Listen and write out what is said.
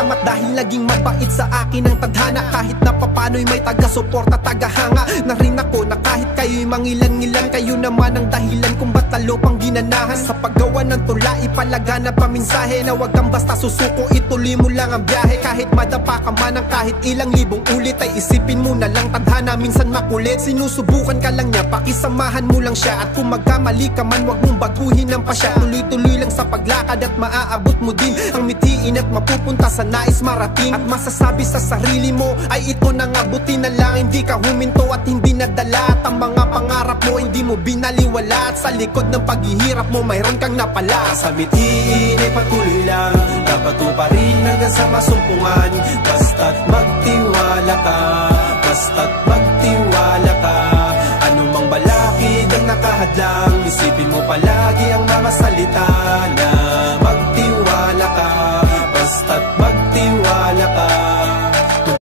salamat dahil naging mabait sa akin ang tadhana. Kahit na papano'y may taga-suporta, tagahanga na rin ako na kahit kayo'y mangilan-ngilan, kayo naman ang dahilan kung ba't talo pang ginanahan. Sa paggawa ng tula, ipalaganap pa mensahe na wag kang basta susuko, ituloy mo lang ang biyahe. Kahit madapa ka man ng kahit ilang libong ulit, ay isipin mo na lang tadhana minsan makulit. Sinusubukan ka lang niya, pakisamahan mo lang siya. At kung magkamali ka man, wag mong baguhin ang pasya. Tuloy-tuloy lang sa paglakad at maaabot mo din ang mithiin at mapupunta sa nais marating. At masasabi sa sarili mo ay ito na nga, buti na lang hindi ka huminto at hindi nadala. At ang mga pangarap mo hindi mo binaliwala. At sa likod ng paghihirap mo mayroon kang napala. Sa mithiin ay patuloy lang, dapat mo pa rin hanggang sa masumpungan. Basta't magtiwala ka, basta't magtiwala ka. Anumang balakid ang nakahadlang, isipin mo palagi ang mga salita na magtiwala ka, basta't